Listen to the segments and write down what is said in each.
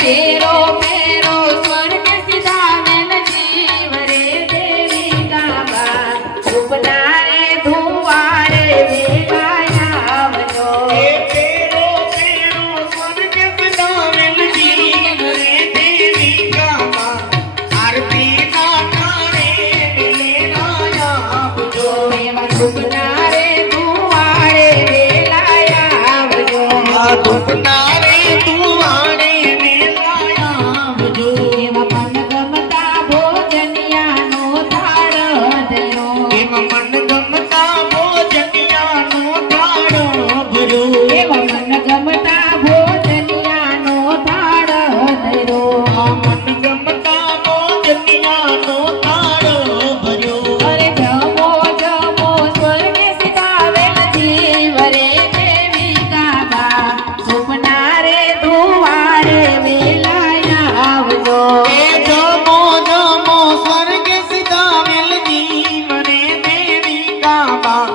फेरो फेरो स्वर्ग सिधावेल जीव रे देवी काबा उपनारे धुवारे वेगाया आवजो फेरो फेरो स्वर्ग सिधावेल जीव रे देवी काबा आरती ना तारे वेलाया आवजो एवा उपनारे धुवारे वेलाया आवजो उपनारे धुवारे वेलाया आवजो एवा मन गमता भोजनियानो थाળ ધર્યો એમાં મન ગમતા ભોજનિયાનો થાળ ભર્યો એવા મન ગમતા ભોજનિયાનો થાળ ધર્યો આ મન ગમતા ભોજનિયાનો થાળ ભર્યો અરે જમો જમો સ્વર્ગે સિધાવેલ જીવ રે દેવી કાબા ઉપનારે ધુવારે વેલાયા આવજો એ જમો જમો સ્વર્ગ સિધાવેલ જીવ રે દેવી કાબા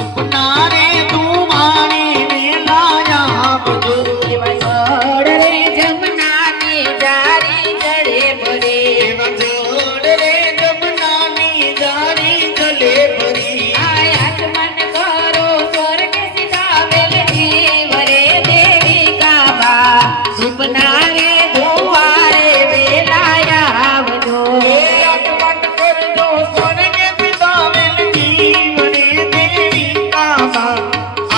ઉપનારે ધુવારે વેલાયા આવજો એવા જળ રે જમનાની જારી જડે ભરે એવા જળ રે જમનાની જારી જલે ભરી આયાત મન કરો સ્વર્ગે સિધાવેલ જીવ રે દેવી કાબા ઉપનારે ધુવારે વેલાયા આવજો એ આગમન કરજો સ્વર્ગ સિધાવેલ જીવ રે દેવી કાબા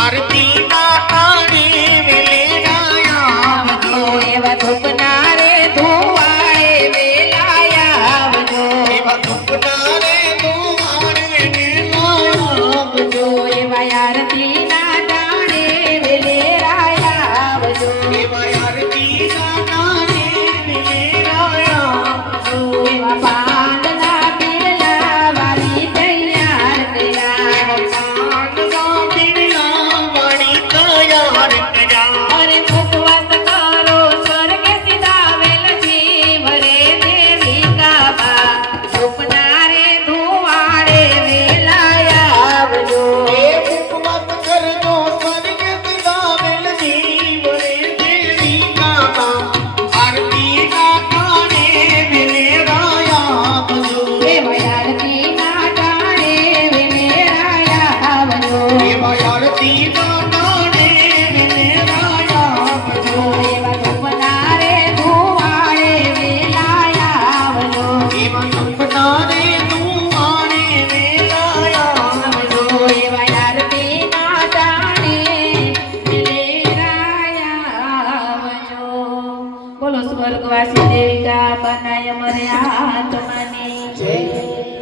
આરતી ના તાળે વેલાયા આવજો એવા ધૂપનારે ધુવારે વેલાયા આવજો એવા ધૂપનારે ધુવારે વેલાયા આવજો એવા આરતીના ટાણે વેલેરાયા આવજો એવા આરતી ના તાળે વેલાયા આવજો એવા પાંદડા પીરલા વાલી તૈયાર કર્યા અરે મુખવાસ કરો સ્વર્ગે સિધાવેલ જીવ રે દેવી કાબા ઉપનારે ધુવારે વેલાયા આવજો એવા આરતીના ટાણે વેલેરાયા આવજો એવા ધૂપનારે ધુવારે વેલાયા આવજો એવા આરતીના ટાણે વેલેરાયા આવજો બોલો સ્વર્ગવાસી દેવી કાબાના અમર આત્માની જય